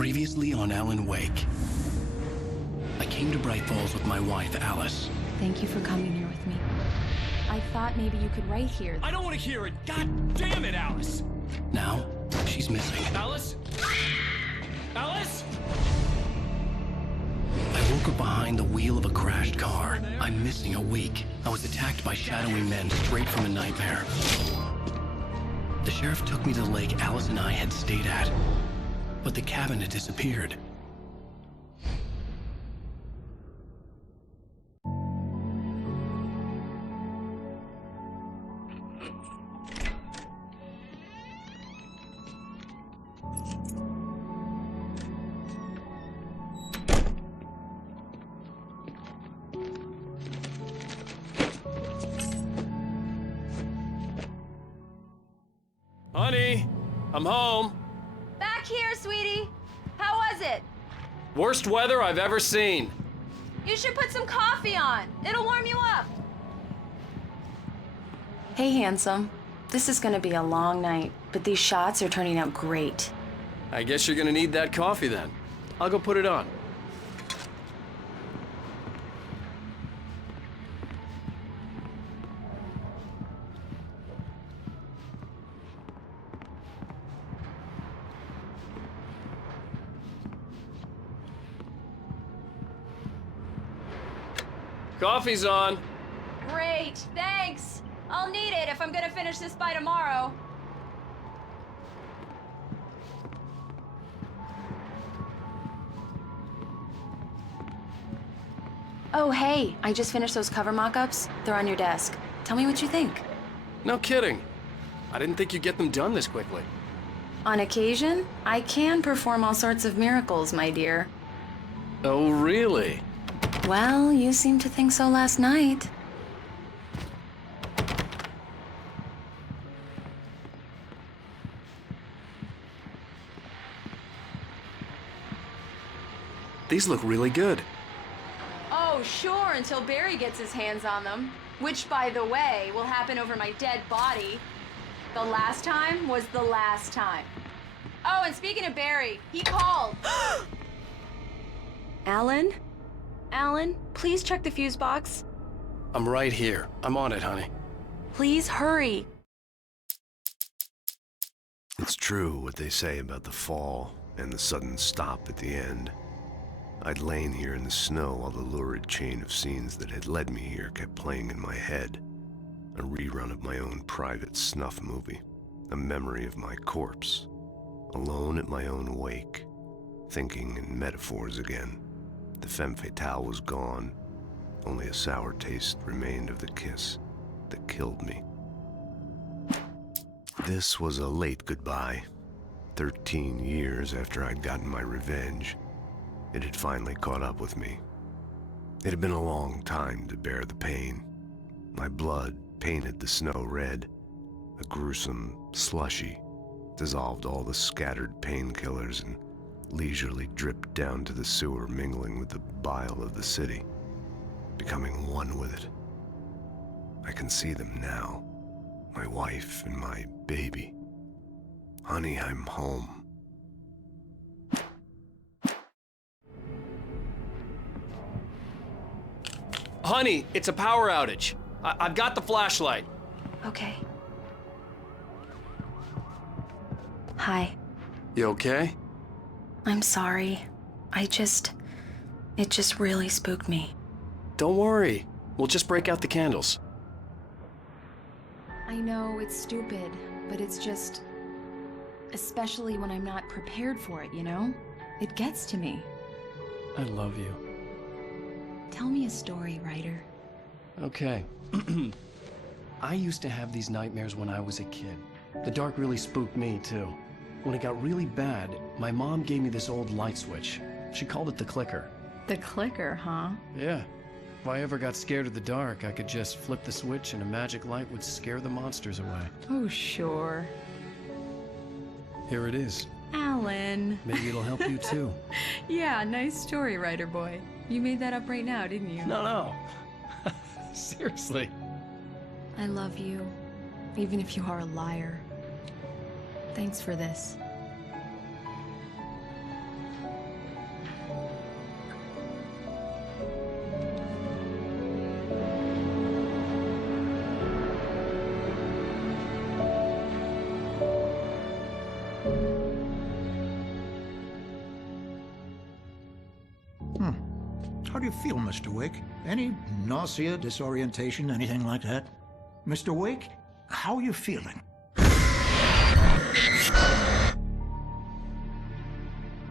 Previously on Alan Wake. I came to Bright Falls with my wife, Alice. Thank you for coming here with me. I thought maybe you could write here. I don't want to hear it! God damn it, Alice! Now, she's missing. Alice? Alice? I woke up behind the wheel of a crashed car. I'm missing a week. I was attacked by shadowy men straight from a nightmare. The sheriff took me to the lake Alice and I had stayed at, but the cabin had disappeared. Honey, I'm home. Back here, sweetie. How was it? Worst weather I've ever seen. You should put some coffee on. It'll warm you up. Hey, handsome. This is gonna be a long night, but these shots are turning out great. I guess you're gonna need that coffee then. I'll go put it on. Coffee's on. Great, thanks. I'll need it if I'm gonna finish this by tomorrow. Oh, hey, I just finished those cover mock-ups. They're on your desk. Tell me what you think. No kidding. I didn't think you'd get them done this quickly. On occasion, I can perform all sorts of miracles, my dear. Oh, really? Well, you seemed to think so last night. These look really good. Oh, sure, until Barry gets his hands on them. Which, by the way, will happen over my dead body. The last time was the last time. Oh, and speaking of Barry, he called. Alan? Alan, please check the fuse box. I'm right here. I'm on it, honey. Please hurry. It's true what they say about the fall and the sudden stop at the end. I'd lain here in the snow while the lurid chain of scenes that had led me here kept playing in my head. A rerun of my own private snuff movie. A memory of my corpse. Alone at my own wake. Thinking in metaphors again. The femme fatale was gone. Only a sour taste remained of the kiss that killed me. This was a late goodbye. 13 years after I'd gotten my revenge. It had finally caught up with me. It had been a long time to bear the pain. My blood painted the snow red. A gruesome slushy dissolved all the scattered painkillers and leisurely dripped down to the sewer, mingling with the bile of the city, becoming one with it. I can see them now, my wife and my baby. Honey, I'm home. Honey, it's a power outage. I've got the flashlight. Okay. Hi. You okay? I'm sorry. It just really spooked me. Don't worry. We'll just break out the candles. I know it's stupid, but it's just... especially when I'm not prepared for it, you know? It gets to me. I love you. Tell me a story, writer. Okay. I used to have these nightmares when I was a kid. The dark really spooked me, too. When it got really bad, my mom gave me this old light switch. She called it the clicker. The clicker, huh? Yeah. If I ever got scared of the dark, I could just flip the switch and a magic light would scare the monsters away. Oh, sure. Here it is. Alan. Maybe it'll help you, too. Yeah, nice story, writer boy. You made that up right now, didn't you? No. Seriously. I love you, even if you are a liar. Thanks for this. How do you feel, Mr. Wake? Any nausea, disorientation, anything like that? Mr. Wake, how are you feeling?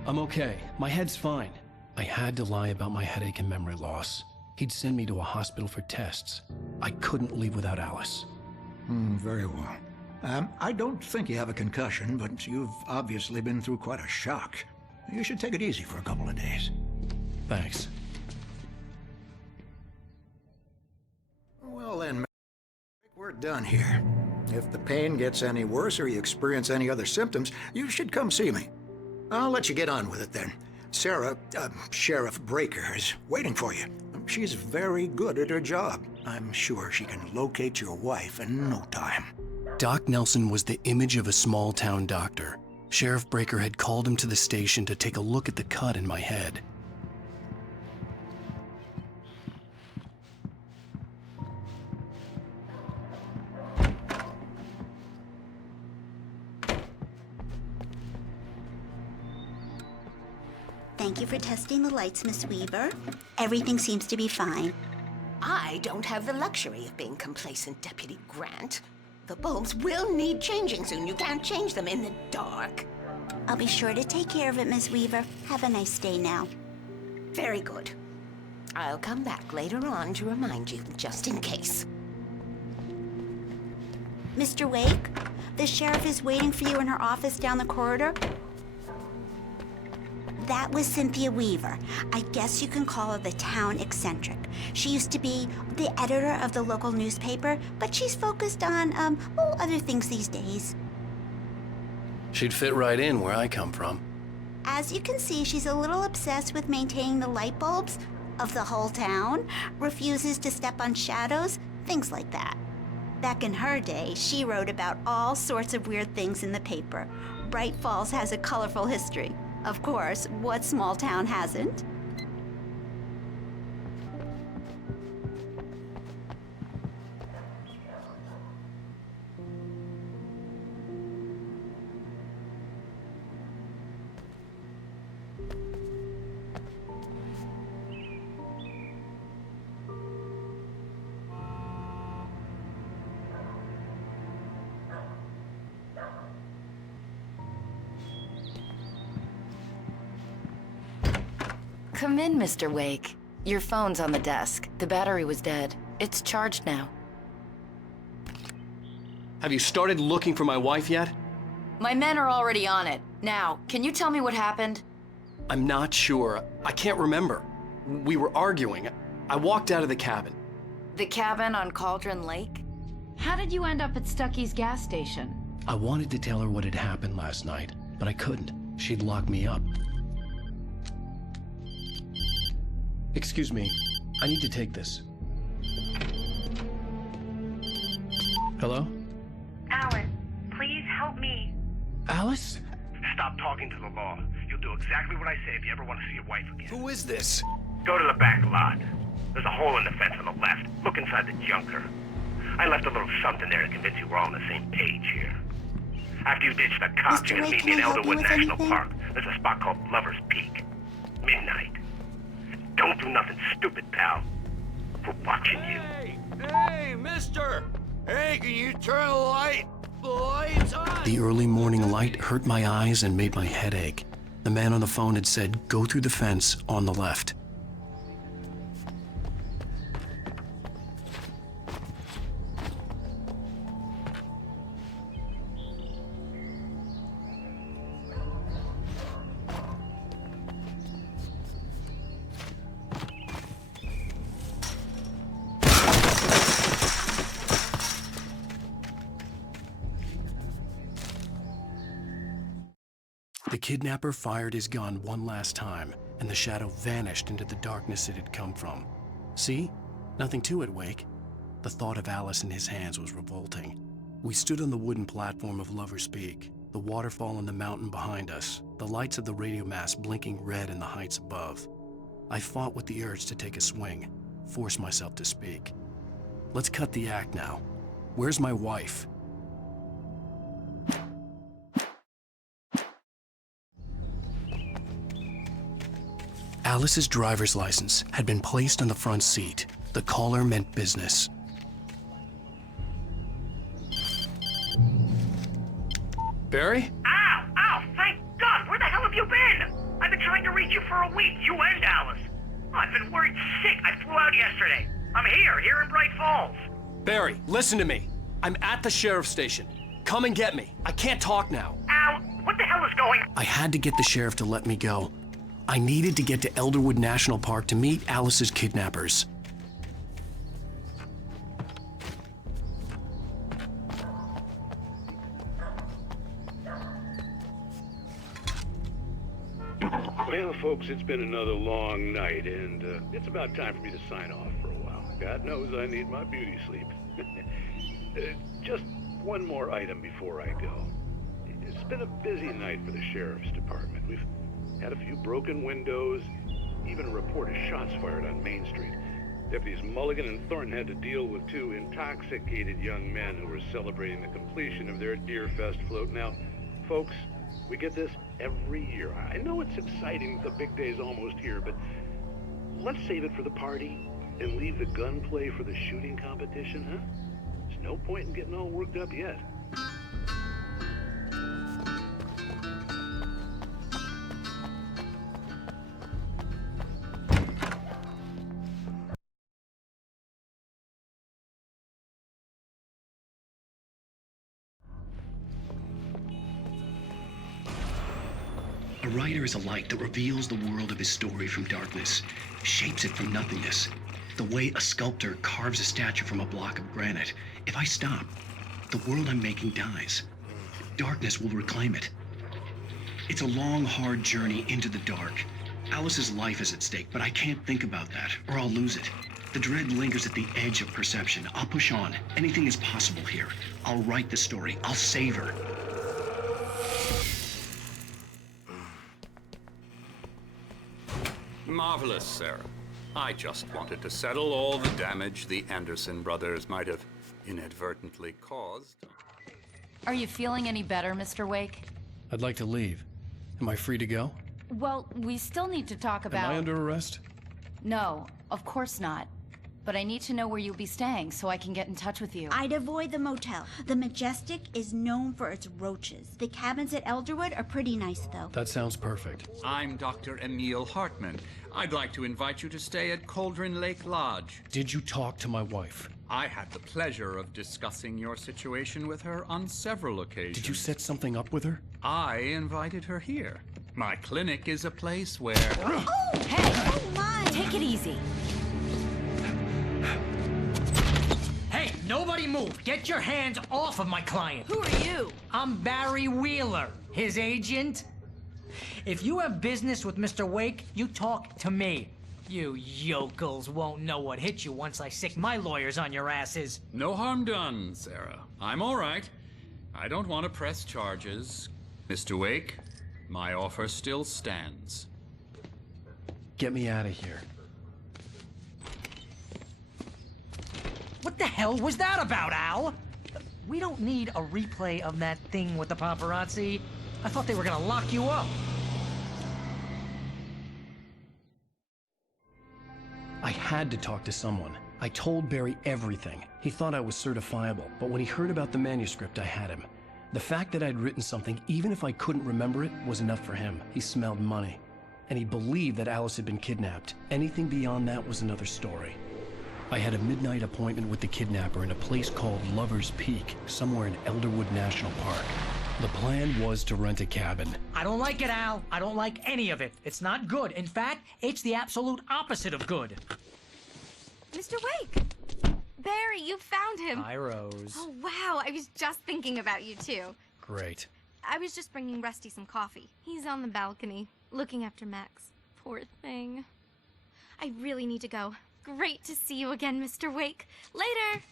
I'm okay. My head's fine. I had to lie about my headache and memory loss. He'd send me to a hospital for tests. I couldn't leave without Alice. Very well. I don't think you have a concussion, but you've obviously been through quite a shock. You should take it easy for a couple of days. Thanks. Well then, we're done here. If the pain gets any worse or you experience any other symptoms, you should come see me. I'll let you get on with it then. Sarah, Sheriff Breaker, is waiting for you. She's very good at her job. I'm sure she can locate your wife in no time. Doc Nelson was the image of a small-town doctor. Sheriff Breaker had called him to the station to take a look at the cut in my head. Thank you for testing the lights, Miss Weaver. Everything seems to be fine. I don't have the luxury of being complacent, Deputy Grant. The bulbs will need changing soon. You can't change them in the dark. I'll be sure to take care of it, Miss Weaver. Have a nice day now. Very good. I'll come back later on to remind you, just in case. Mr. Wake, the sheriff is waiting for you in her office down the corridor. That was Cynthia Weaver. I guess you can call her the town eccentric. She used to be the editor of the local newspaper, but she's focused on, other things these days. She'd fit right in where I come from. As you can see, she's a little obsessed with maintaining the light bulbs of the whole town, refuses to step on shadows, things like that. Back in her day, she wrote about all sorts of weird things in the paper. Bright Falls has a colorful history. Of course, what small town hasn't? Come in, Mr. Wake. Your phone's on the desk. The battery was dead. It's charged now. Have you started looking for my wife yet? My men are already on it. Now, can you tell me what happened? I'm not sure. I can't remember. We were arguing. I walked out of the cabin. The cabin on Cauldron Lake? How did you end up at Stucky's gas station? I wanted to tell her what had happened last night, but I couldn't. She'd lock me up. Excuse me, I need to take this. Hello? Alan, please help me. Alice? Stop talking to the law. You'll do exactly what I say if you ever want to see your wife again. Who is this? Go to the back lot. There's a hole in the fence on the left. Look inside the junker. I left a little something there to convince you we're all on the same page here. After you ditch the cops, Mr. you're gonna Wake, meet me in can I help you Elderwood with National anything? Park. There's a spot called Lover's Peak. Midnight. Don't do nothing stupid, pal. We're watching you. Hey, mister! Hey, can you turn the light? The light's on! The early morning light hurt my eyes and made my head ache. The man on the phone had said, go through the fence on the left. The kidnapper fired his gun one last time, and the shadow vanished into the darkness it had come from. See? Nothing to it, Wake. The thought of Alice in his hands was revolting. We stood on the wooden platform of Lover's Peak, the waterfall on the mountain behind us, the lights of the radio mast blinking red in the heights above. I fought with the urge to take a swing, forced myself to speak. Let's cut the act now. Where's my wife? Alice's driver's license had been placed on the front seat. The caller meant business. Barry? Ow! Ow! Thank God! Where the hell have you been? I've been trying to reach you for a week, you and Alice. Oh, I've been worried sick. I flew out yesterday. I'm here in Bright Falls. Barry, listen to me. I'm at the sheriff's station. Come and get me. I can't talk now. Al, what the hell is going on? I had to get the sheriff to let me go. I needed to get to Elderwood National Park to meet Alice's kidnappers. Well, folks, it's been another long night, and it's about time for me to sign off for a while. God knows I need my beauty sleep. Just one more item before I go. It's been a busy night for the sheriff's department. We've had a few broken windows, even a report of shots fired on Main Street. Deputies Mulligan and Thornton had to deal with two intoxicated young men who were celebrating the completion of their Deer Fest float. Now, folks, we get this every year. I know it's exciting, the big day's almost here, but let's save it for the party and leave the gunplay for the shooting competition, huh? There's no point in getting all worked up yet. A writer is a light that reveals the world of his story from darkness, shapes it from nothingness. The way a sculptor carves a statue from a block of granite. If I stop, the world I'm making dies. Darkness will reclaim it. It's a long, hard journey into the dark. Alice's life is at stake, but I can't think about that, or I'll lose it. The dread lingers at the edge of perception. I'll push on. Anything is possible here. I'll write the story. I'll save her. Marvelous, Sarah. I just wanted to settle all the damage the Anderson brothers might have inadvertently caused. Are you feeling any better, Mr. Wake? I'd like to leave. Am I free to go? Well, we still need to talk about... Am I under arrest? No, of course not. But I need to know where you'll be staying so I can get in touch with you. I'd avoid the motel. The Majestic is known for its roaches. The cabins at Elderwood are pretty nice, though. That sounds perfect. I'm Dr. Emil Hartman. I'd like to invite you to stay at Cauldron Lake Lodge. Did you talk to my wife? I had the pleasure of discussing your situation with her on several occasions. Did you set something up with her? I invited her here. My clinic is a place where... Oh! Hey! Oh, my! Take it easy. Hey, nobody move! Get your hands off of my client! Who are you? I'm Barry Wheeler, his agent. If you have business with Mr. Wake, you talk to me. You yokels won't know what hit you once I sick my lawyers on your asses. No harm done, Sarah. I'm all right. I don't want to press charges. Mr. Wake, my offer still stands. Get me out of here. What the hell was that about, Al? We don't need a replay of that thing with the paparazzi. I thought they were gonna lock you up. I had to talk to someone. I told Barry everything. He thought I was certifiable, but when he heard about the manuscript, I had him. The fact that I'd written something, even if I couldn't remember it, was enough for him. He smelled money. And he believed that Alice had been kidnapped. Anything beyond that was another story. I had a midnight appointment with the kidnapper in a place called Lover's Peak, somewhere in Elderwood National Park. The plan was to rent a cabin. I don't like it, Al. I don't like any of it. It's not good. In fact, it's the absolute opposite of good. Mr. Wake! Barry, you found him! Hi, Rose. Oh, wow. I was just thinking about you, too. Great. I was just bringing Rusty some coffee. He's on the balcony, looking after Max. Poor thing. I really need to go. Great to see you again, Mr. Wake. Later!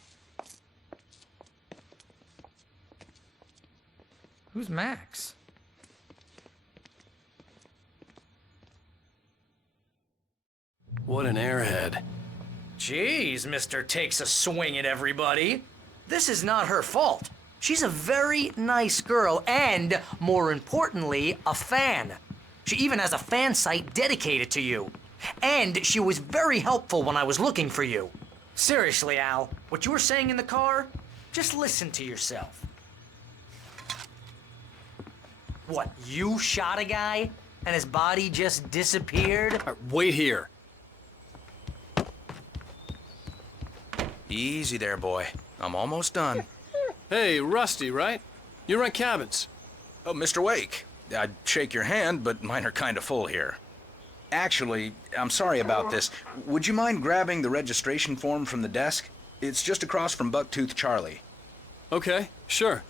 Who's Max? What an airhead. Jeez, Mr. Takes a swing at everybody. This is not her fault. She's a very nice girl and, more importantly, a fan. She even has a fan site dedicated to you. And she was very helpful when I was looking for you. Seriously, Al, what you were saying in the car, just listen to yourself. What, you shot a guy and his body just disappeared? Wait here. Easy there, boy. I'm almost done. Hey, Rusty, right? You rent cabins. Oh, Mr. Wake. I'd shake your hand, but mine are kind of full here. Actually, I'm sorry about this. Would you mind grabbing the registration form from the desk? It's just across from Bucktooth Charlie. Okay, sure.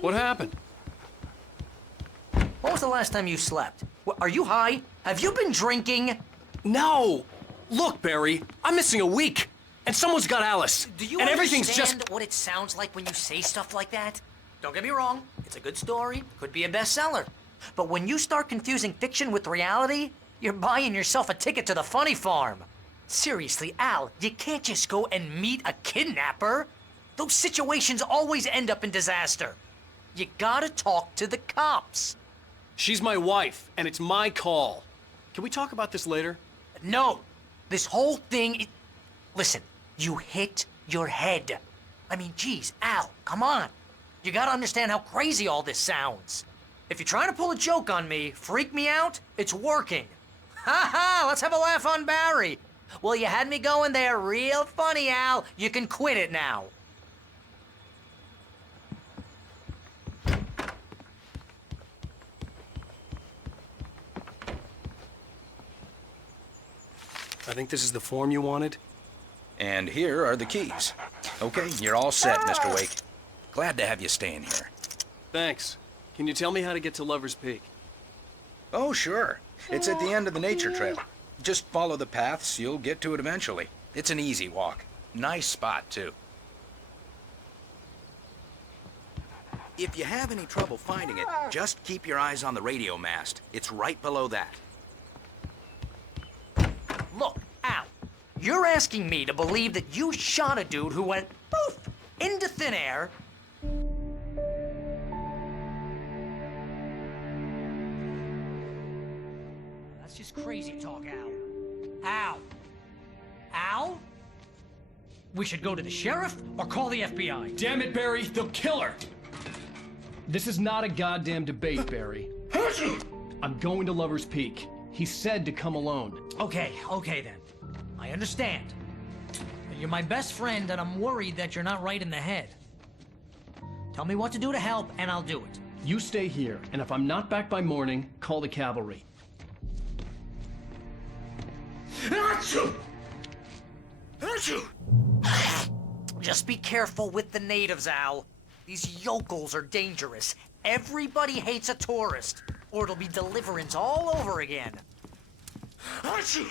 What happened? When was the last time you slept? Are you high? Have you been drinking? No! Look, Barry, I'm missing a week, and someone's got Alice. Do you and everything's understand just... what it sounds like when you say stuff like that? Don't get me wrong, it's a good story, could be a bestseller. But when you start confusing fiction with reality, you're buying yourself a ticket to the funny farm. Seriously, Al, you can't just go and meet a kidnapper. Those situations always end up in disaster. You gotta talk to the cops. She's my wife, and it's my call. Can we talk about this later? No, this whole thing, listen, you hit your head. I mean, geez, Al, come on. You gotta understand how crazy all this sounds. If you're trying to pull a joke on me, freak me out, it's working. Ha ha, let's have a laugh on Barry. Well, you had me going there real funny, Al. You can quit it now. I think this is the form you wanted. And here are the keys. Okay, you're all set, Mr. Wake. Glad to have you staying here. Thanks. Can you tell me how to get to Lover's Peak? Oh, sure. It's at the end of the nature trail. Just follow the paths, you'll get to it eventually. It's an easy walk. Nice spot, too. If you have any trouble finding it, just keep your eyes on the radio mast. It's right below that. Look, Al, you're asking me to believe that you shot a dude who went poof into thin air. That's just crazy talk, Al. Al? Al? We should go to the sheriff or call the FBI. Damn it, Barry, they'll kill her! This is not a goddamn debate, Barry. I'm going to Lover's Peak. He said to come alone. Okay then. I understand. You're my best friend, and I'm worried that you're not right in the head. Tell me what to do to help, and I'll do it. You stay here, and if I'm not back by morning, call the cavalry. Achoo! Achoo! Just be careful with the natives, Al. These yokels are dangerous. Everybody hates a tourist, or it'll be Deliverance all over again. Achoo!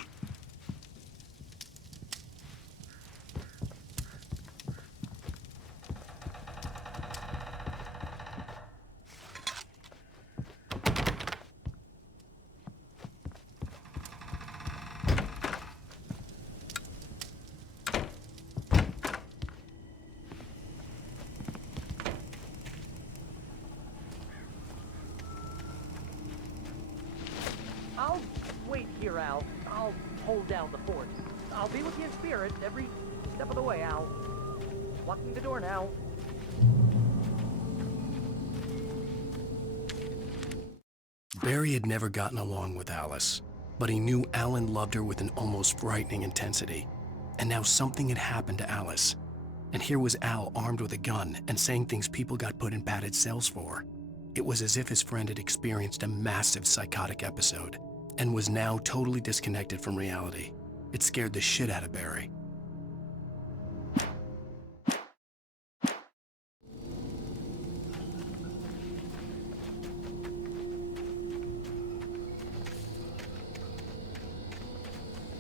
I'll wait here, Al. I'll hold down the fort. I'll be with you in spirit every step of the way, Al. Locking the door now. Barry had never gotten along with Alice, but he knew Alan loved her with an almost frightening intensity. And now something had happened to Alice. And here was Al armed with a gun and saying things people got put in padded cells for. It was as if his friend had experienced a massive psychotic episode and was now totally disconnected from reality. It scared the shit out of Barry.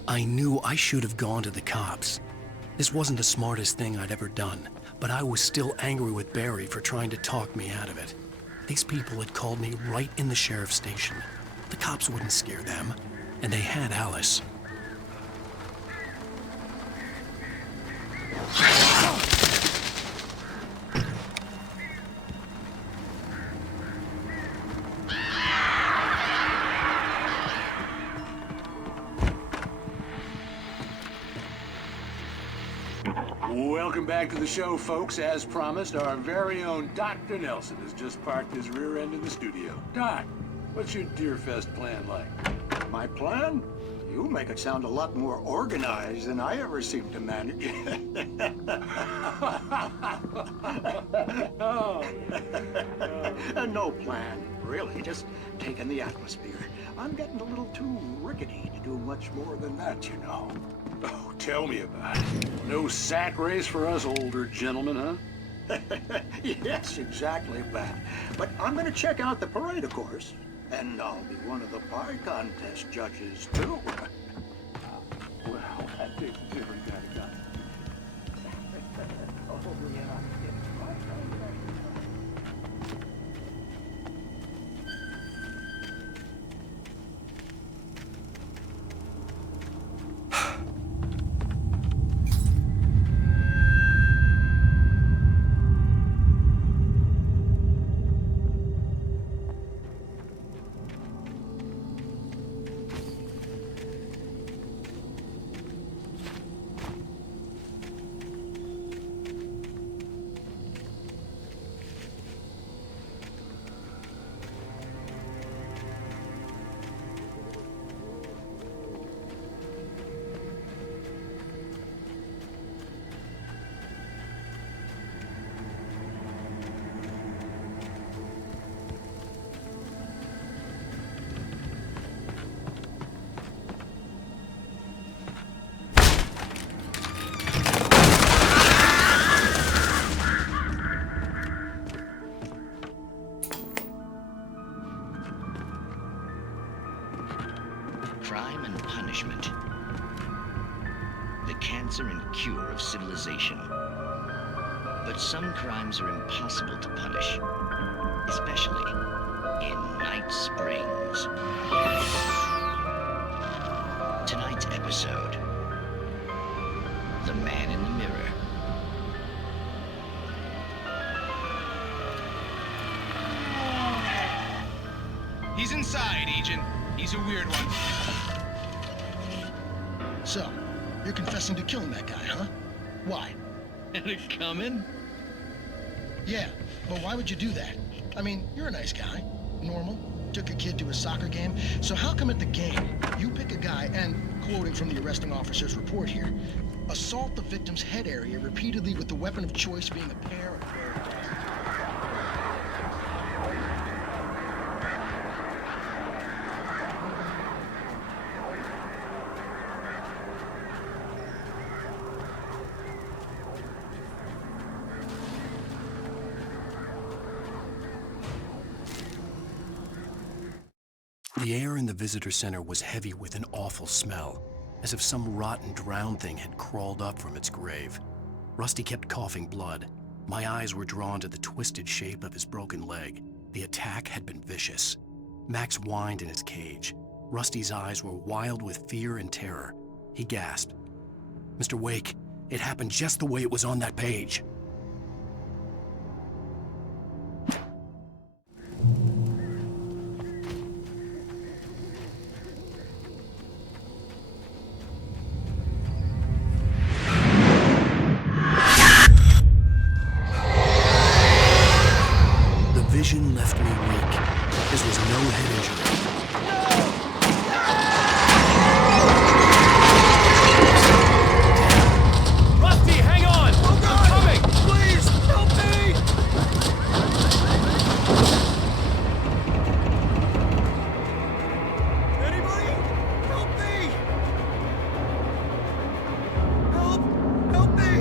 I knew I should have gone to the cops. This wasn't the smartest thing I'd ever done, but I was still angry with Barry for trying to talk me out of it. These people had called me right in the sheriff's station. The cops wouldn't scare them, and they had Alice. Welcome back to the show, folks. As promised, our very own Dr. Nelson has just parked his rear end in the studio. Doc, what's your Deerfest plan like? My plan? You make it sound a lot more organized than I ever seem to manage. No plan, really. Just taking the atmosphere. I'm getting a little too rickety to do much more than that, you know. Oh, tell me about it. No sack race for us older gentlemen, huh? Yes, exactly that. But I'm going to check out the parade, of course. And I'll be one of the pie contest judges, too. Well, that takes a different kind of guy. Oh, yeah. Crime and punishment. The cancer and cure of civilization. But some crimes are impossible to punish, especially in Night Springs. Tonight's episode, The Man in the Mirror. He's inside, Agent. He's a weird one. So, you're confessing to killing that guy, huh? Why? Had it coming? Yeah, but why would you do that? I mean, you're a nice guy. Normal. Took a kid to a soccer game. So how come at the game, you pick a guy and, quoting from the arresting officer's report here, assault the victim's head area repeatedly with the weapon of choice being a pair of... The air in the visitor center was heavy with an awful smell, as if some rotten drowned thing had crawled up from its grave. Rusty kept coughing blood. My eyes were drawn to the twisted shape of his broken leg. The attack had been vicious. Max whined in his cage. Rusty's eyes were wild with fear and terror. He gasped. "Mr. Wake, it happened just the way it was on that page." Vision left me weak. This was no head injury. Rusty, hang on! Oh God! I'm coming! Please, help me! Anybody? Help me! Help me!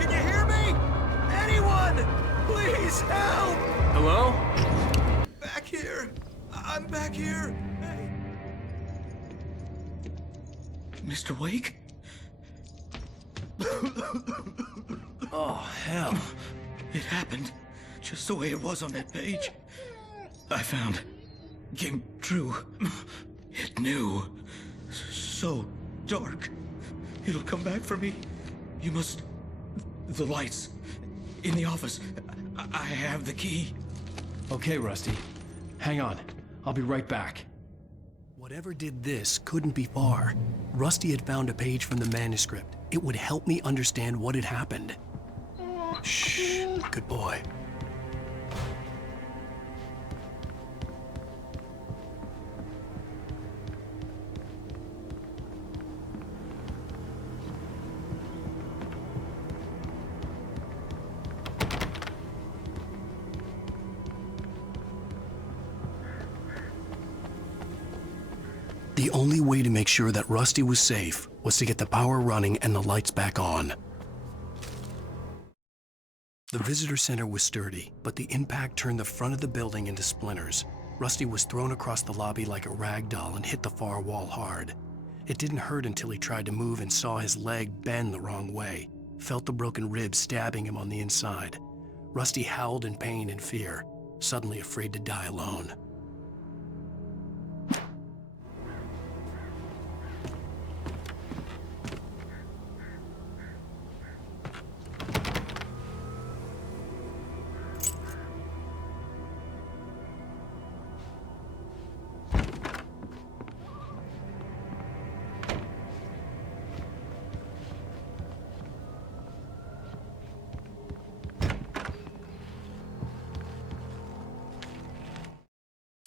Can you hear me? Anyone! Please help! Hello? Back here! I'm back here! Hey. Mr. Wake? Oh, hell. It happened just the way it was on that page. I found. Came true. It knew. So dark. It'll come back for me. You must... The lights. In the office. I have the key. Okay, Rusty. Hang on. I'll be right back. Whatever did this couldn't be far. Rusty had found a page from the manuscript. It would help me understand what had happened. Shh, good boy. The only way to make sure that Rusty was safe was to get the power running and the lights back on. The visitor center was sturdy, but the impact turned the front of the building into splinters. Rusty was thrown across the lobby like a rag doll and hit the far wall hard. It didn't hurt until he tried to move and saw his leg bend the wrong way, felt the broken ribs stabbing him on the inside. Rusty howled in pain and fear, suddenly afraid to die alone.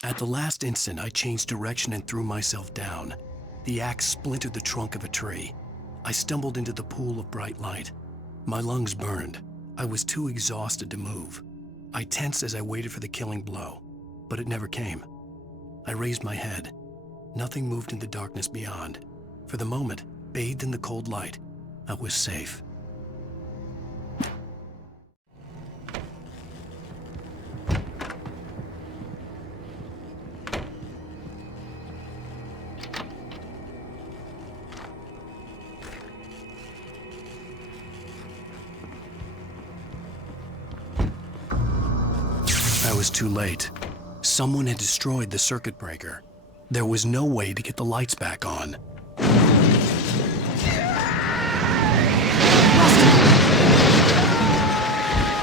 At the last instant, I changed direction and threw myself down. The axe splintered the trunk of a tree. I stumbled into the pool of bright light. My lungs burned. I was too exhausted to move. I tensed as I waited for the killing blow, but it never came. I raised my head. Nothing moved in the darkness beyond. For the moment, bathed in the cold light, I was safe. I was too late. Someone had destroyed the circuit breaker. There was no way to get the lights back on.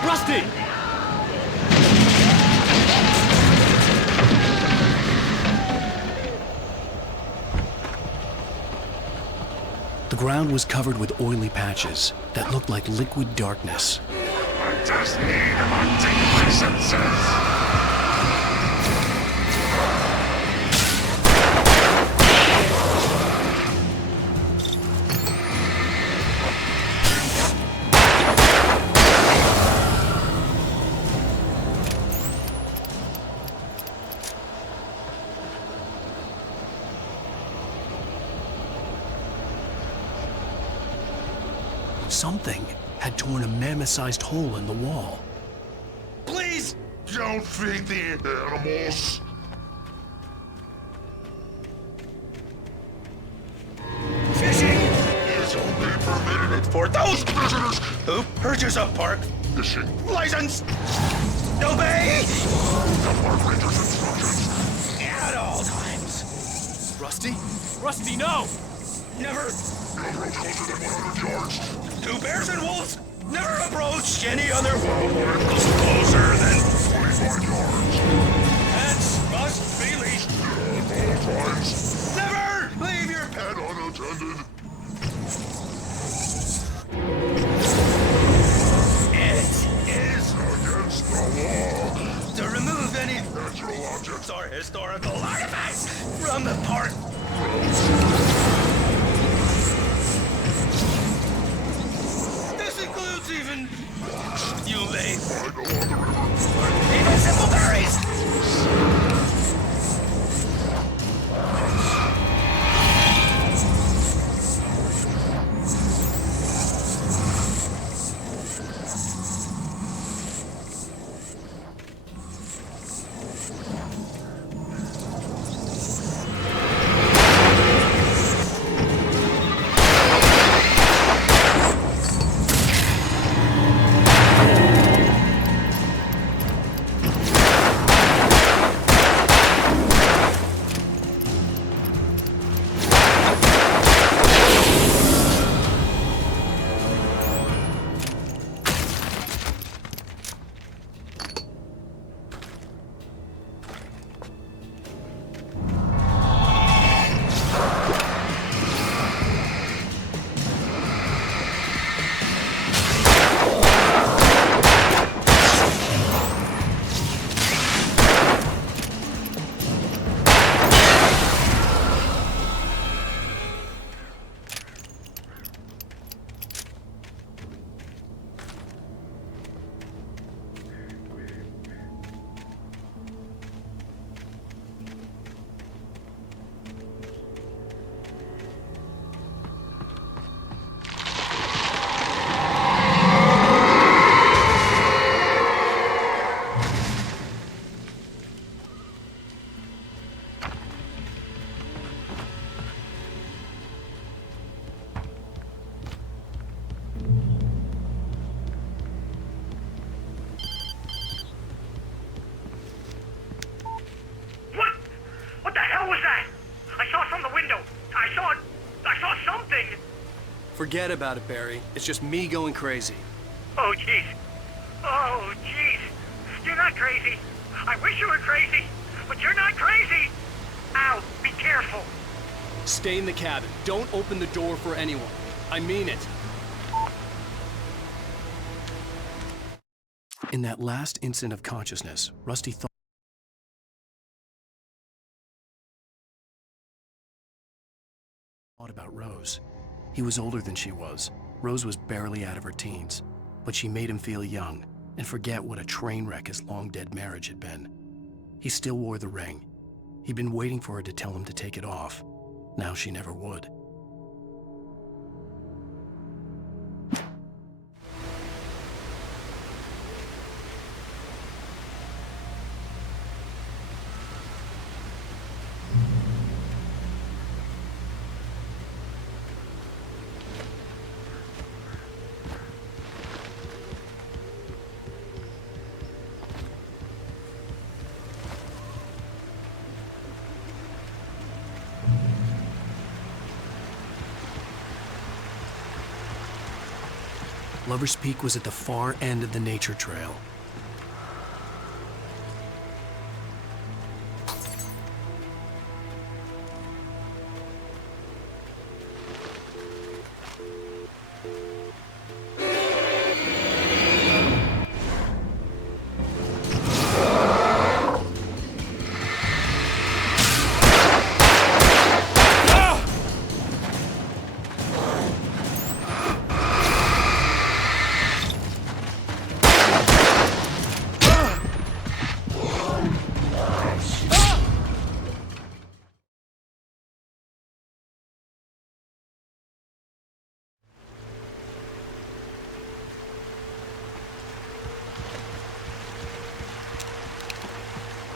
Rusty! The ground was covered with oily patches that looked like liquid darkness. I just need to take my senses. Something had torn a mammoth-sized hole in the wall. Please don't feed the animals. Fishing is only permitted for those visitors who purchase a park fishing license. Obey the park ranger's instructions at all times. Rusty? Rusty, no! Never approach closer than 100 yards. to bears and wolves. Never approach any other closer than 25 yards. Pets must be leashed. At all times. Never leave your pet unattended. It is against the law to remove any natural objects or historical artifacts from the park. This includes even you may even simple berries. Forget about it, Barry. It's just me going crazy. Oh, jeez. Oh, jeez. You're not crazy. I wish you were crazy, but you're not crazy. Ow, be careful. Stay in the cabin. Don't open the door for anyone. I mean it. In that last instant of consciousness, Rusty thought about Rose. He was older than she was. Rose was barely out of her teens, but she made him feel young and forget what a train wreck his long-dead marriage had been. He still wore the ring. He'd been waiting for her to tell him to take it off. Now she never would. Lover's Peak was at the far end of the nature trail.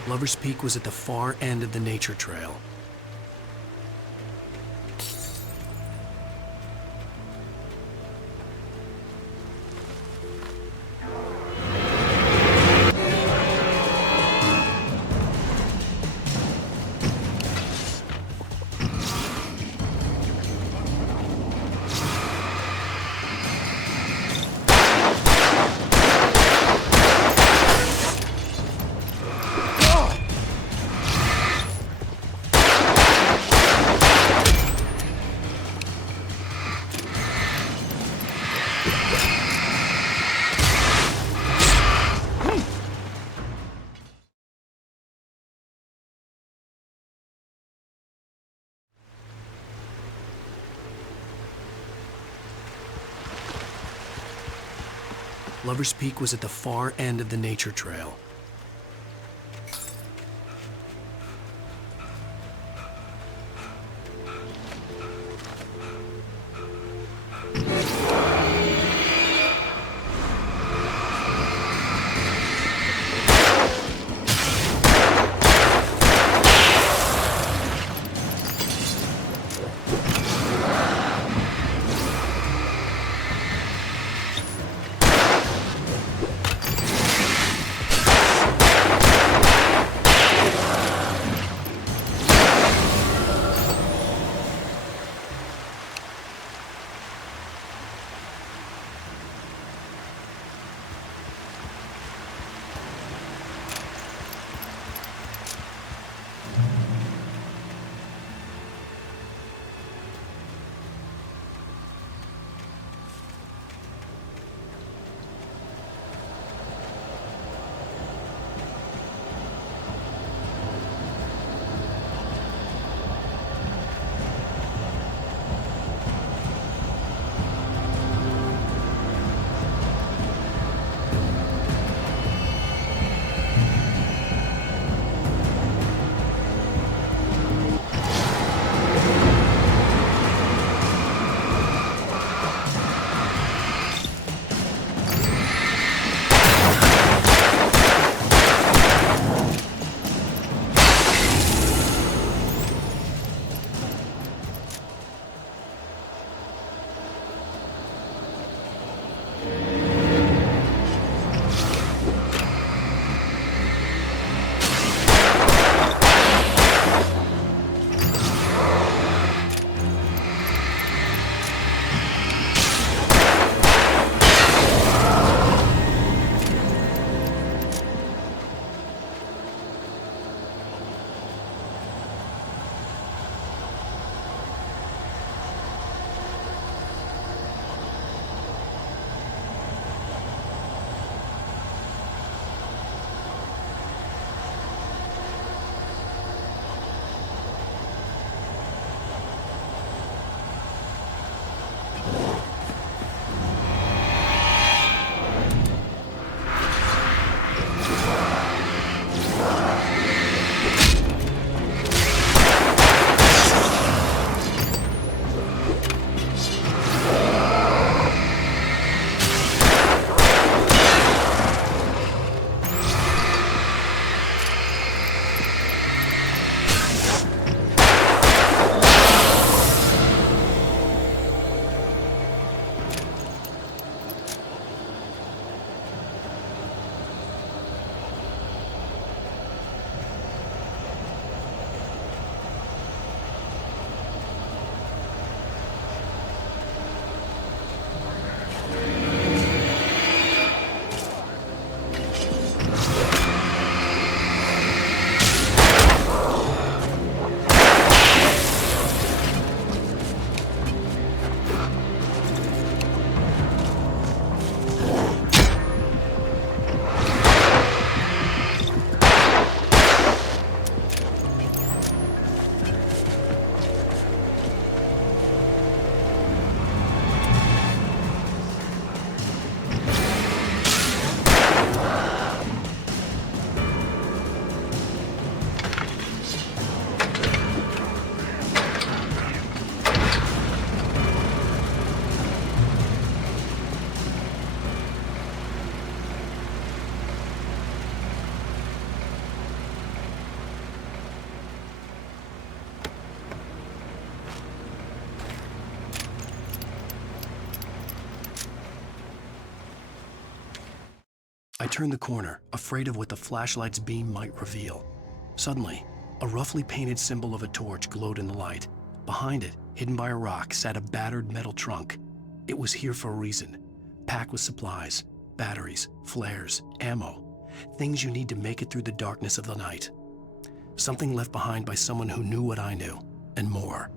Lover's Peak was at the far end of the nature trail. Lover's Peak was at the far end of the nature trail. turned the corner, afraid of what the flashlight's beam might reveal. Suddenly, a roughly painted symbol of a torch glowed in the light. Behind it, hidden by a rock, sat a battered metal trunk. It was here for a reason, packed with supplies, batteries, flares, ammo, things you need to make it through the darkness of the night. Something left behind by someone who knew what I knew, and more.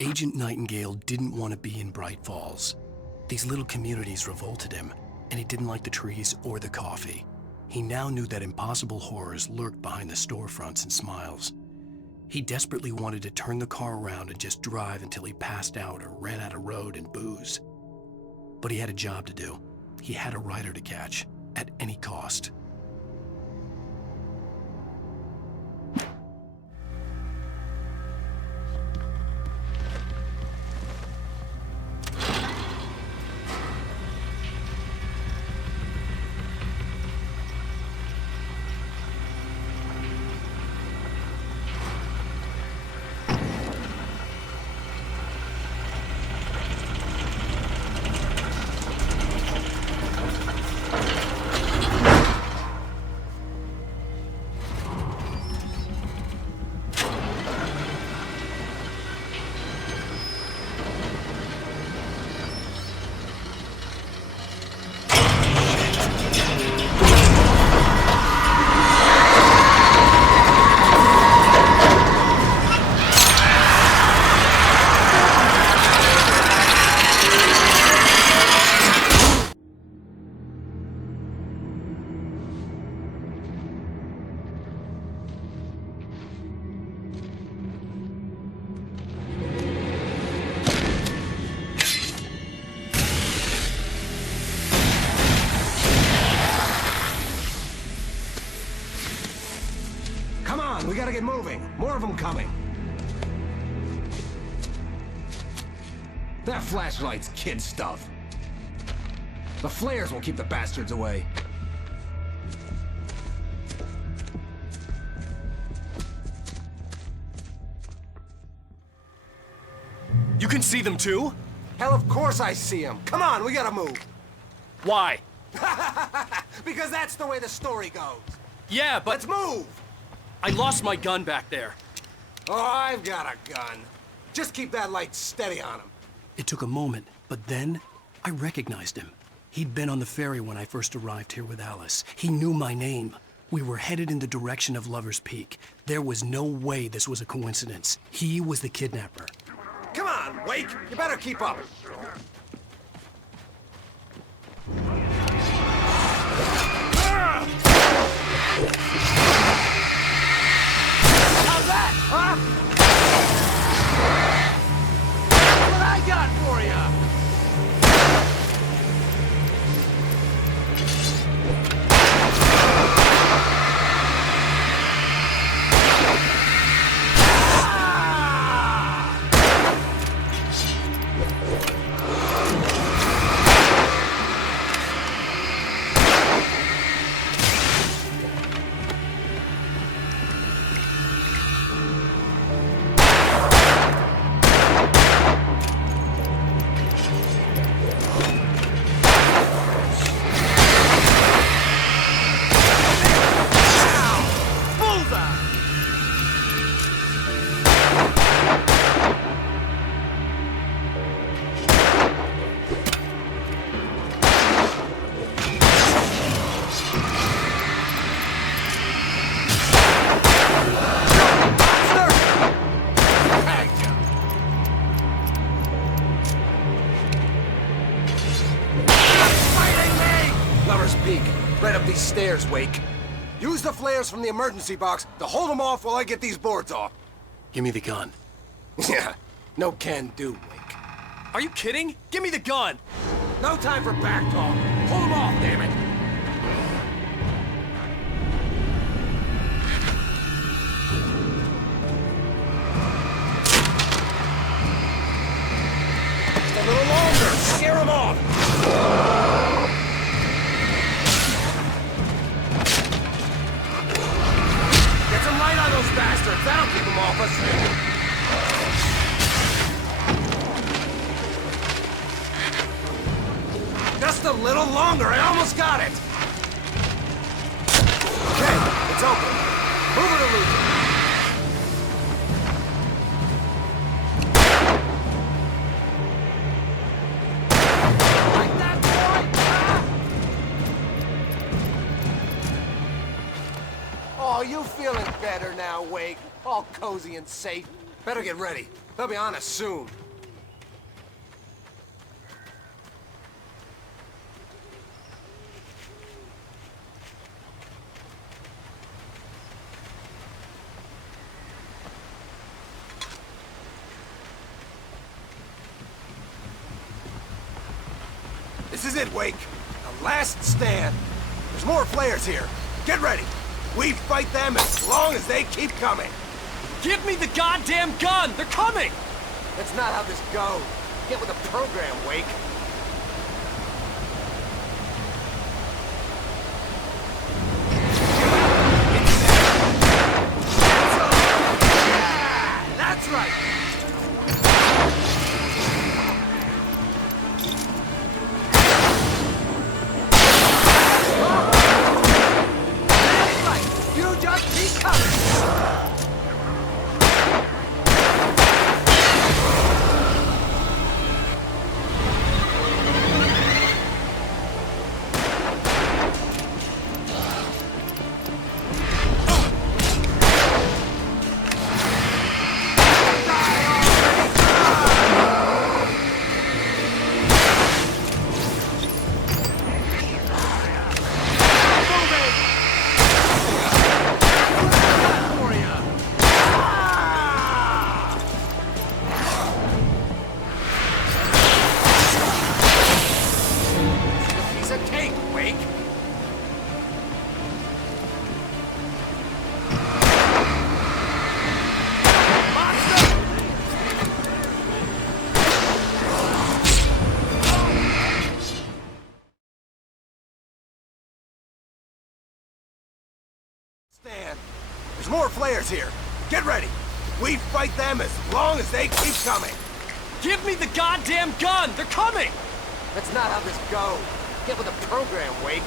Agent Nightingale didn't want to be in Bright Falls. These little communities revolted him, and he didn't like the trees or the coffee. He now knew that impossible horrors lurked behind the storefronts and smiles. He desperately wanted to turn the car around and just drive until he passed out or ran out of road and booze. But he had a job to do. He had a rider to catch, at any cost. We gotta get moving. More of them coming. That flashlight's kid stuff. The flares will keep the bastards away. You can see them too? Hell, of course I see them. Come on, we gotta move. Why? Because that's the way the story goes. Yeah, but... Let's move! I lost my gun back there. Oh, I've got a gun. Just keep that light steady on him. It took a moment, but then I recognized him. He'd been on the ferry when I first arrived here with Alice. He knew my name. We were headed in the direction of Lover's Peak. There was no way this was a coincidence. He was the kidnapper. Come on, Wake! You better keep up. How's that, huh? That's what I got for you! Right up these stairs, Wake. Use the flares from the emergency box to hold them off while I get these boards off. Give me the gun. Yeah, no can do, Wake. Are you kidding? Give me the gun! No time for back talk. Hold them off, damn it! Just a little longer. Scare them off. Get some light on those bastards. That'll keep them off us. Just a little longer. I almost got it. Okay, it's open. Move it or lose it. Like that, boy? Oh, you feeling better now, Wake? All cozy and safe. Better get ready. They'll be on us soon. This is it, Wake. The last stand. There's more flares here. Get ready. We fight them as long as they keep coming. Give me the goddamn gun! They're coming! That's not how this goes. Get with the program, Wake. Yeah, that's right. You just keep coming! Stand. There's more flares here. Get ready. We fight them as long as they keep coming. Give me the goddamn gun! They're coming! That's not how this goes. Get with the program, Wake.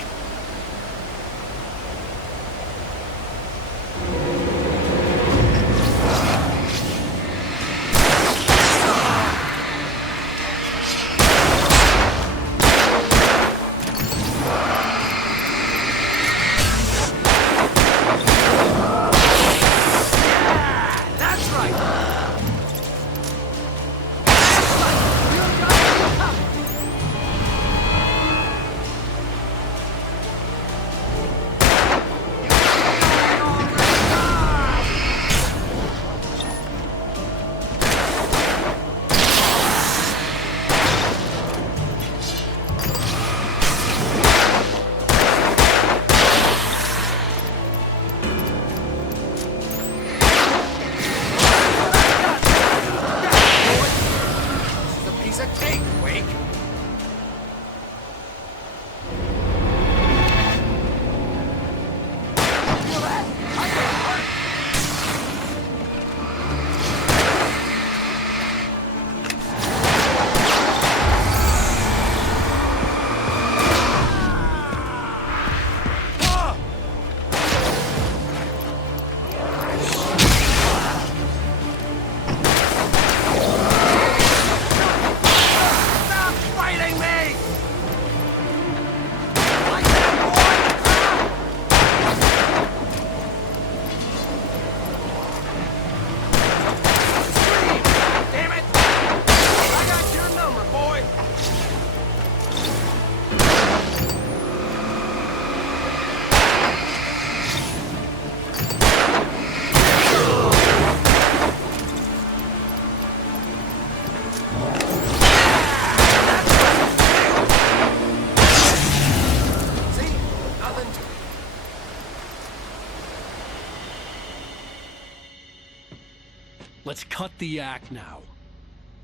Let's cut the act now.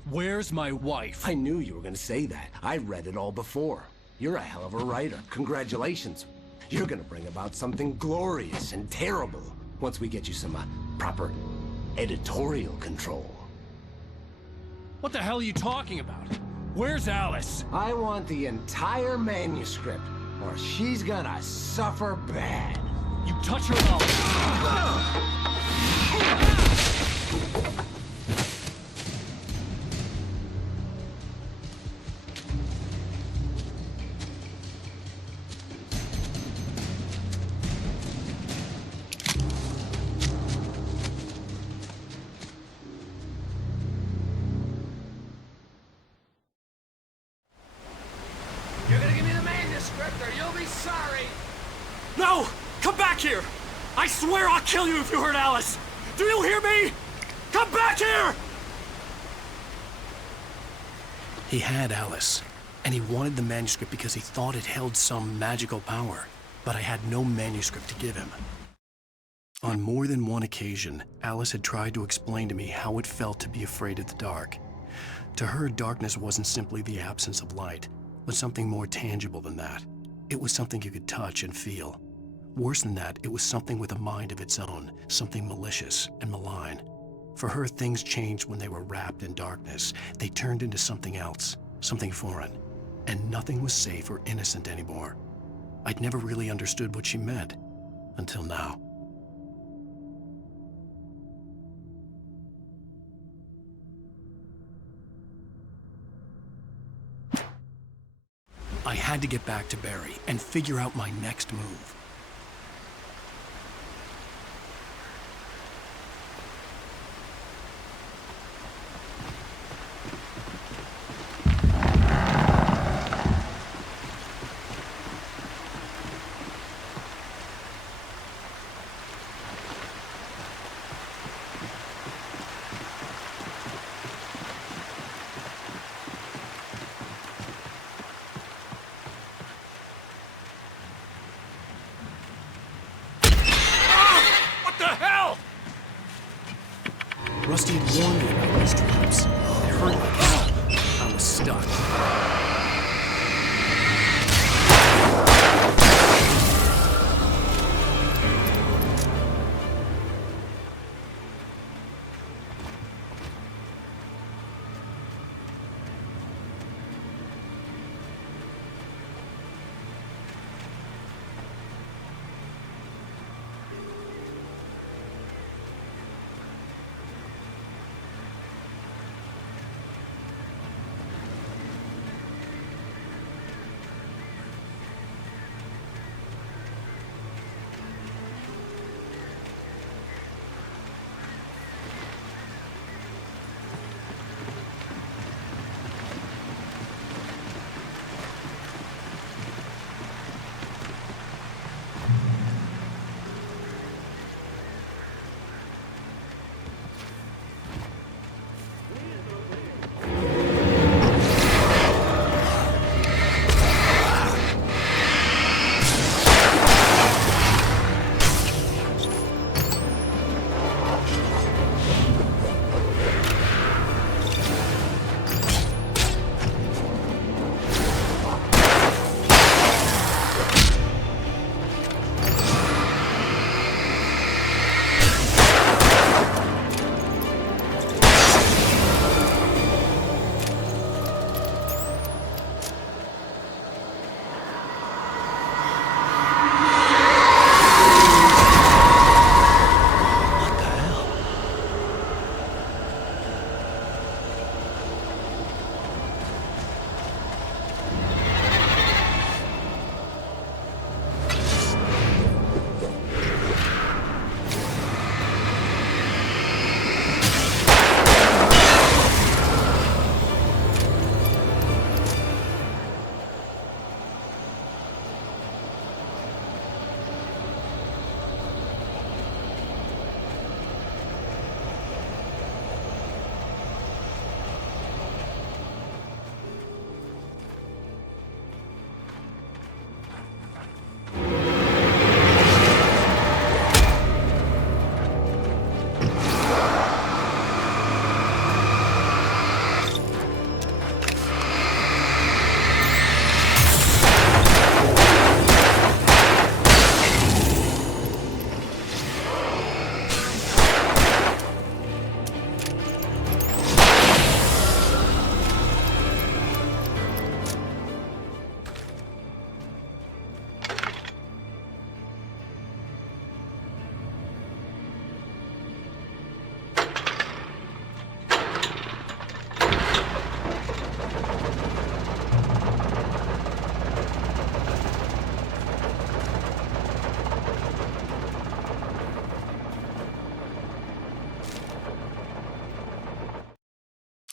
Where's my wife? I knew you were gonna say that. I read it all before. You're a hell of a writer. Congratulations. You're gonna bring about something glorious and terrible once we get you some proper editorial control. What the hell are you talking about? Where's Alice? I want the entire manuscript, or she's gonna suffer bad. You touch her mouth. You're gonna give me the manuscript or you'll be sorry! No! Come back here! I swear I'll kill you if you hurt Alice! Do you hear me? Come back here! He had Alice, and he wanted the manuscript because he thought it held some magical power, but I had no manuscript to give him. On more than one occasion, Alice had tried to explain to me how it felt to be afraid of the dark. To her, darkness wasn't simply the absence of light, but something more tangible than that. It was something you could touch and feel. Worse than that, it was something with a mind of its own, something malicious and malign. For her, things changed when they were wrapped in darkness. They turned into something else, something foreign, and nothing was safe or innocent anymore. I'd never really understood what she meant, until now. I had to get back to Barry and figure out my next move.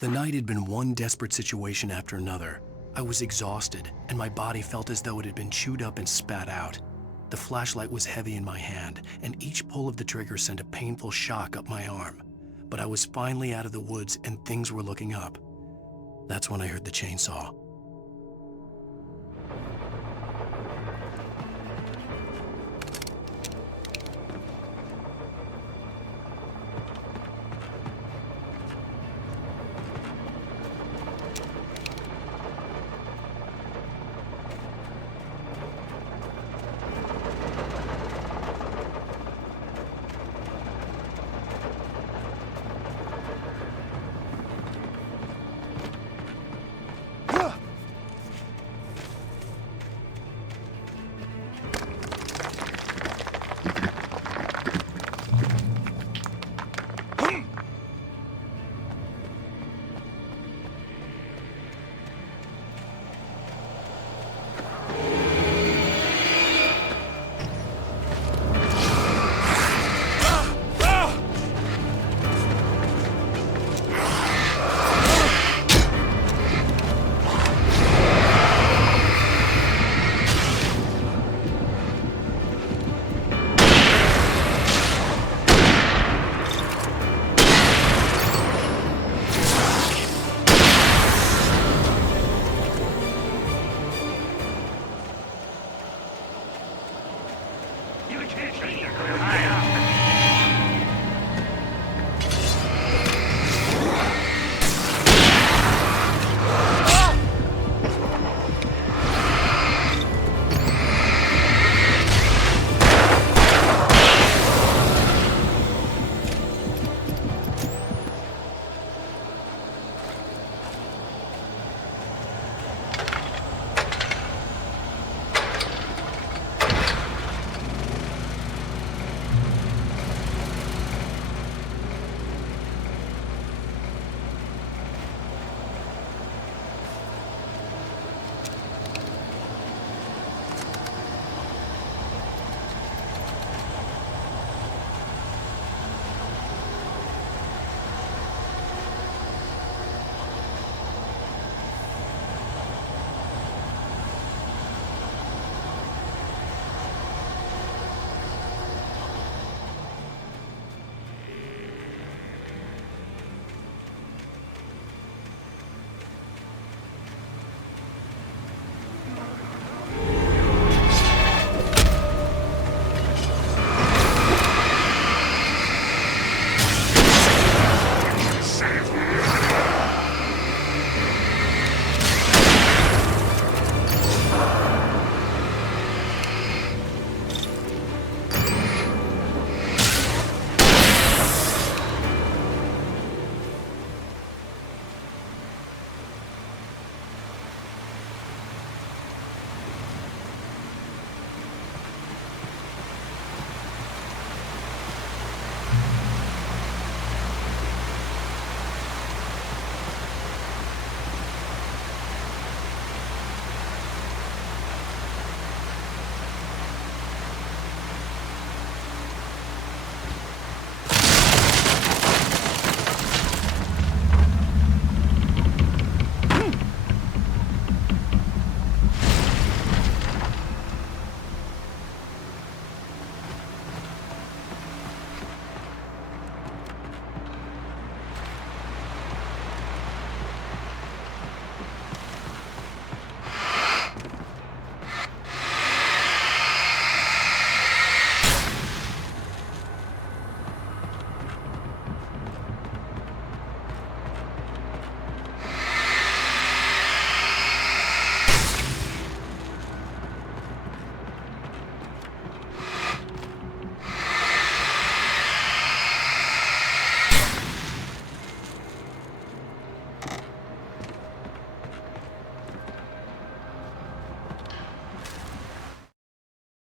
The night had been one desperate situation after another. I was exhausted, and my body felt as though it had been chewed up and spat out. The flashlight was heavy in my hand, and each pull of the trigger sent a painful shock up my arm. But I was finally out of the woods, and things were looking up. That's when I heard the chainsaw.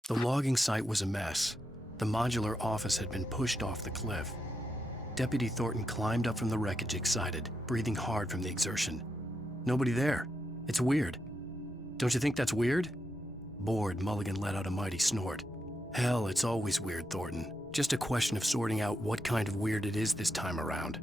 The logging site was a mess. The modular office had been pushed off the cliff. Deputy Thornton climbed up from the wreckage excited, breathing hard from the exertion. Nobody there. It's weird. Don't you think that's weird? Bored, Mulligan let out a mighty snort. Hell, it's always weird, Thornton. Just a question of sorting out what kind of weird it is this time around.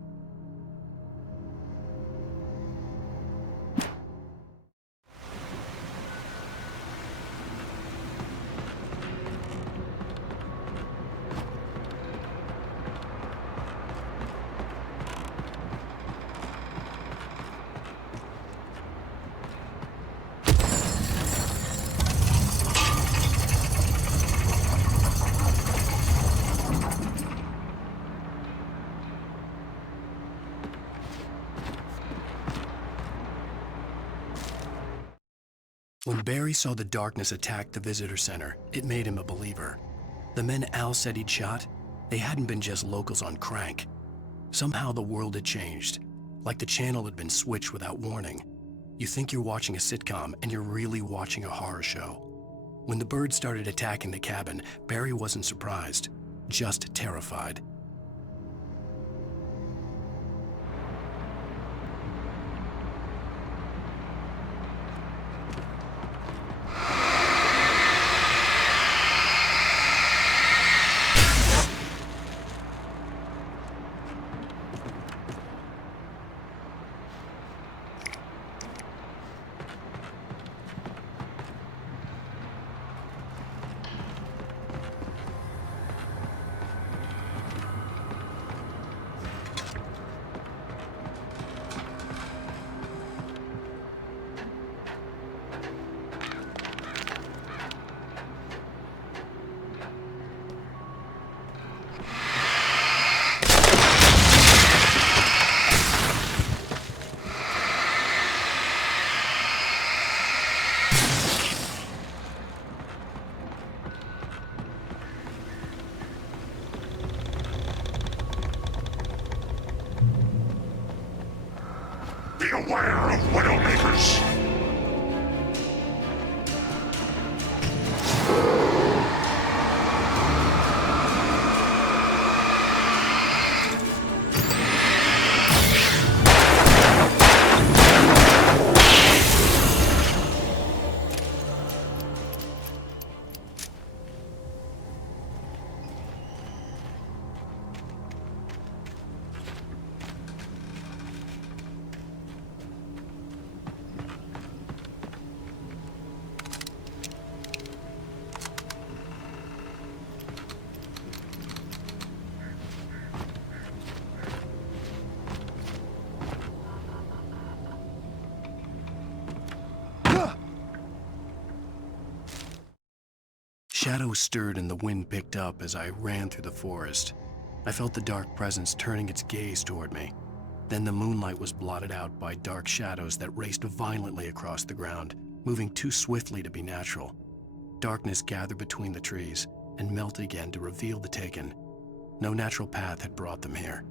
Barry saw the darkness attack the visitor center. It made him a believer. The men Al said he'd shot, they hadn't been just locals on crank. Somehow the world had changed, like the channel had been switched without warning. You think you're watching a sitcom, and you're really watching a horror show. When the birds started attacking the cabin, Barry wasn't surprised, just terrified. Be aware of Widowmakers. Shadows stirred and the wind picked up as I ran through the forest. I felt the dark presence turning its gaze toward me. Then the moonlight was blotted out by dark shadows that raced violently across the ground, moving too swiftly to be natural. Darkness gathered between the trees and melted again to reveal the Taken. No natural path had brought them here.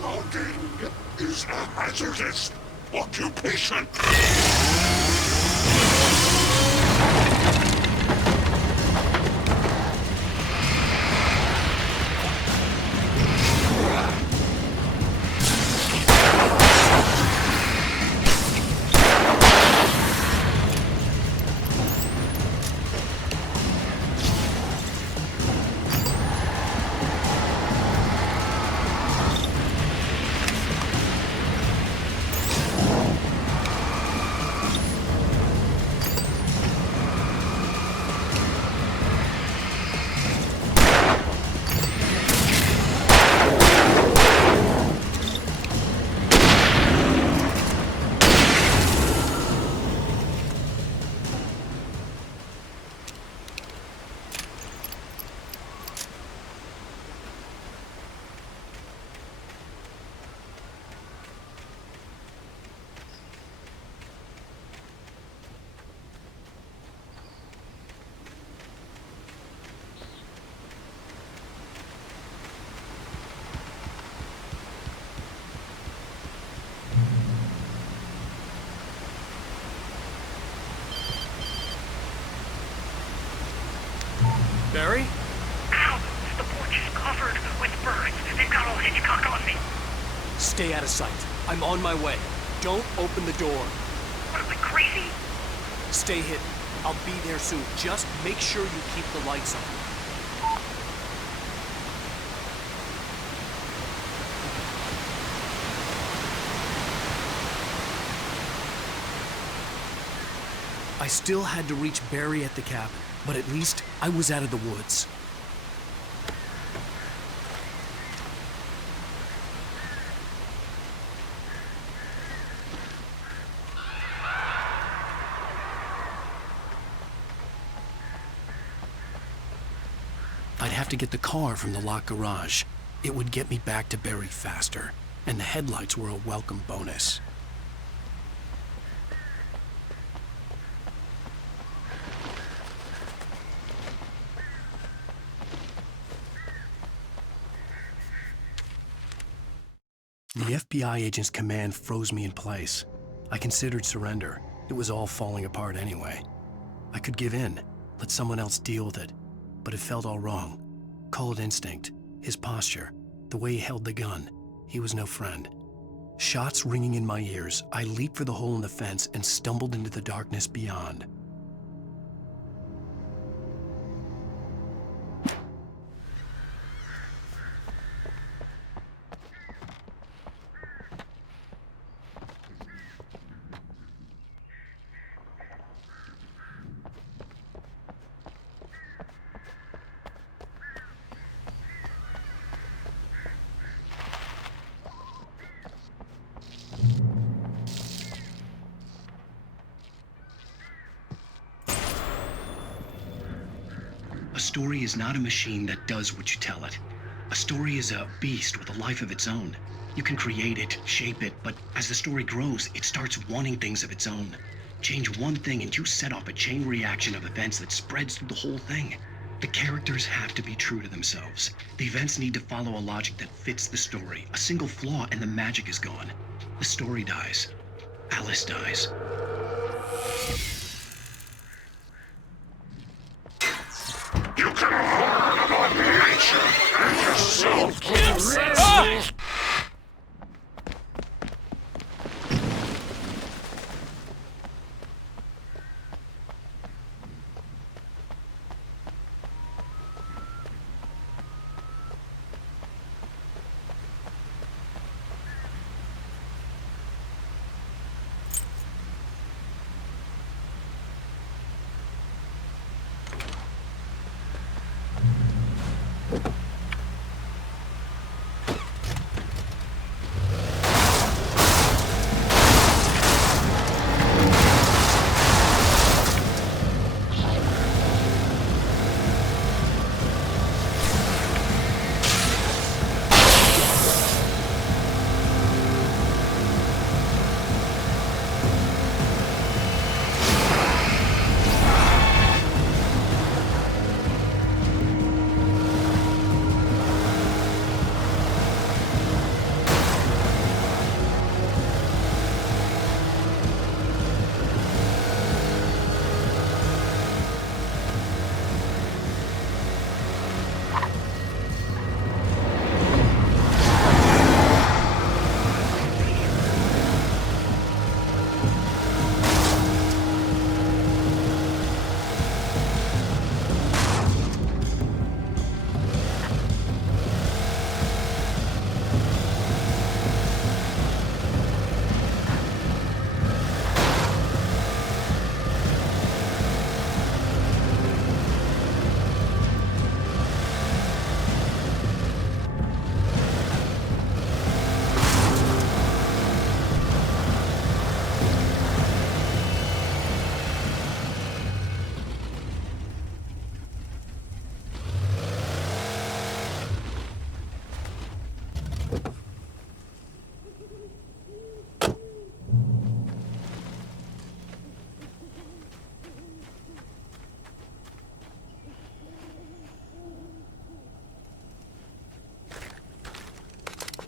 Loading. is a hazardous occupation. Barry? Ow! The porch is covered with birds. They've got old Hitchcock on me. Stay out of sight. I'm on my way. Don't open the door. What, am I crazy? Stay hidden. I'll be there soon. Just make sure you keep the lights on. I still had to reach Barry at the cabin, but at least I was out of the woods. I'd have to get the car from the locked garage. It would get me back to Barry faster, and the headlights were a welcome bonus. The FBI agent's command froze me in place. I considered surrender. It was all falling apart anyway. I could give in, let someone else deal with it, but it felt all wrong. Call it instinct, his posture, the way he held the gun. He was no friend. Shots ringing in my ears, I leaped for the hole in the fence and stumbled into the darkness beyond. A story is not a machine that does what you tell it. A story is a beast with a life of its own. You can create it, shape it, but as the story grows, it starts wanting things of its own. Change one thing and you set off a chain reaction of events that spreads through the whole thing. The characters have to be true to themselves. The events need to follow a logic that fits the story. A single flaw and the magic is gone. The story dies. Alice dies. You can learn about nature and yourself.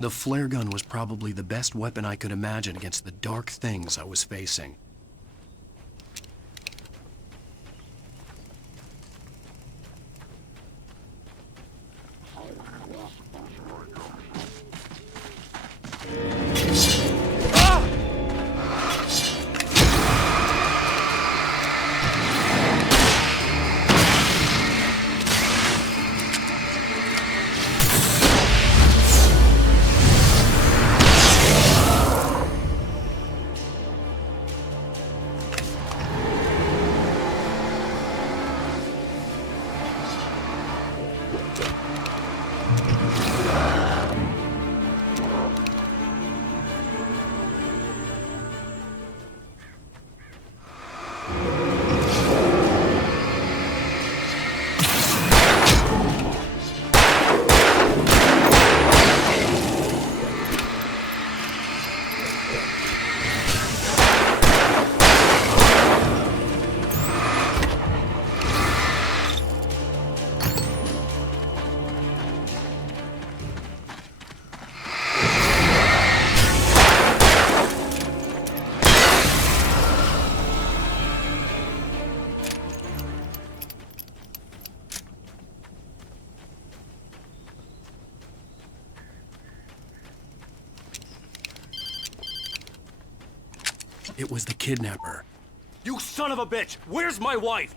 The flare gun was probably the best weapon I could imagine against the dark things I was facing. It was the kidnapper. You son of a bitch! Where's my wife?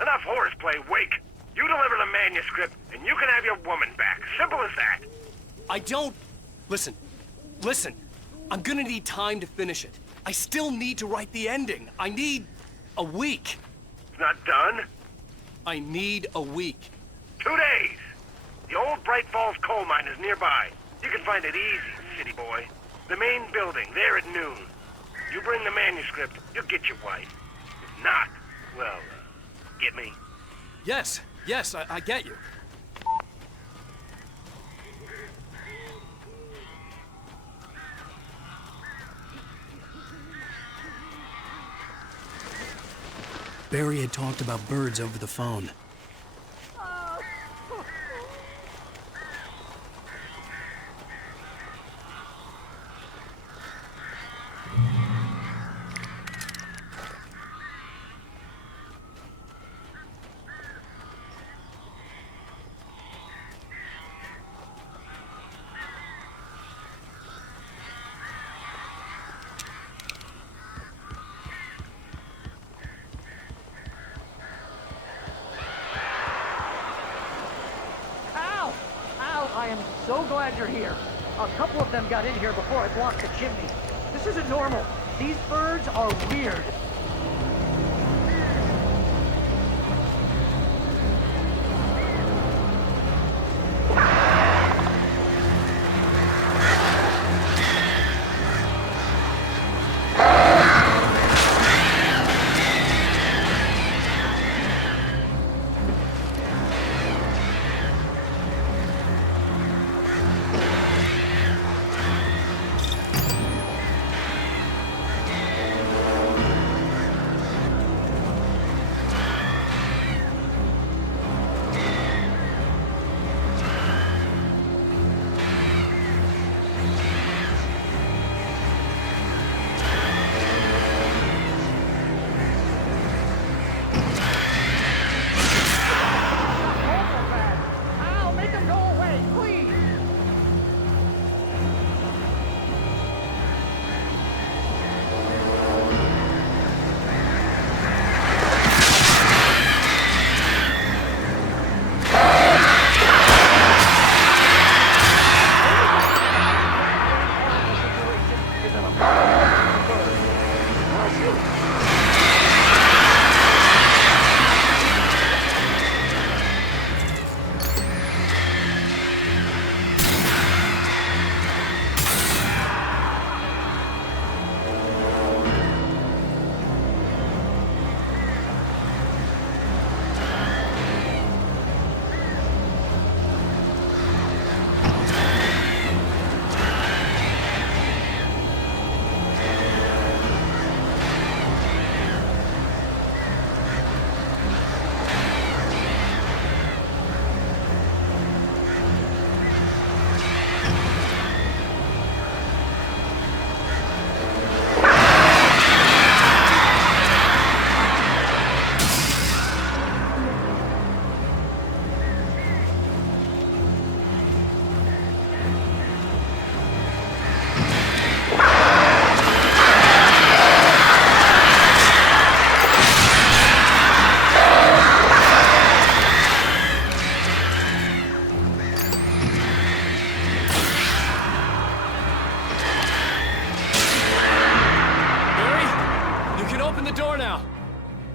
Enough horseplay, Wake. You deliver the manuscript, and you can have your woman back. Simple as that. I don't... Listen. I'm gonna need time to finish it. I still need to write the ending. I need a week. It's not done? I need a week. 2 days. The old Bright Falls coal mine is nearby. You can find it easy, city boy. The main building, there at noon. You bring the manuscript, you'll get your wife. If not, well, get me? Yes, I get you. Barry had talked about birds over the phone. I am so glad you're here. A couple of them got in here before I blocked the chimney. This isn't normal. These birds are weird.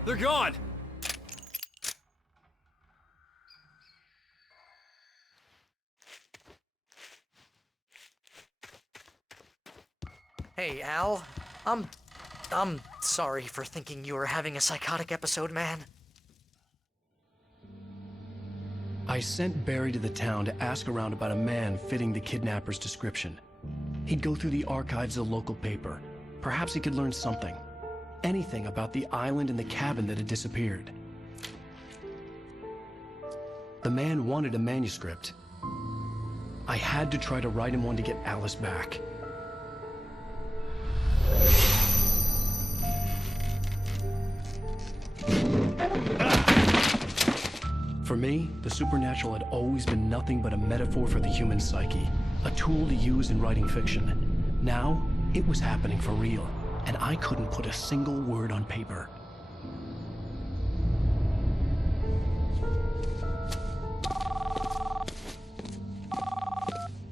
They're gone! Hey, Al. I'm sorry for thinking you were having a psychotic episode, man. I sent Barry to the town to ask around about a man fitting the kidnapper's description. He'd go through the archives of the local paper. Perhaps he could learn something. Anything about the island and the cabin that had disappeared. The man wanted a manuscript. I had to try to write him one to get Alice back. For me, the supernatural had always been nothing but a metaphor for the human psyche, a tool to use in writing fiction. Now, it was happening for real, and I couldn't put a single word on paper.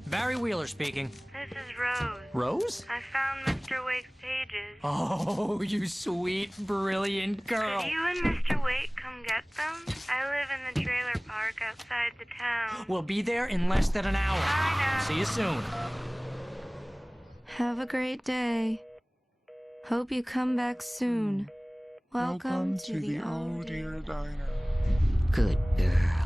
Barry Wheeler speaking. This is Rose. Rose? I found Mr. Wake's pages. Oh, you sweet, brilliant girl. Could you and Mr. Wake come get them? I live in the trailer park outside the town. We'll be there in less than an hour. Bye now. See you soon. Have a great day. Hope you come back soon. Welcome to the Oh Dear Diner. Good girl.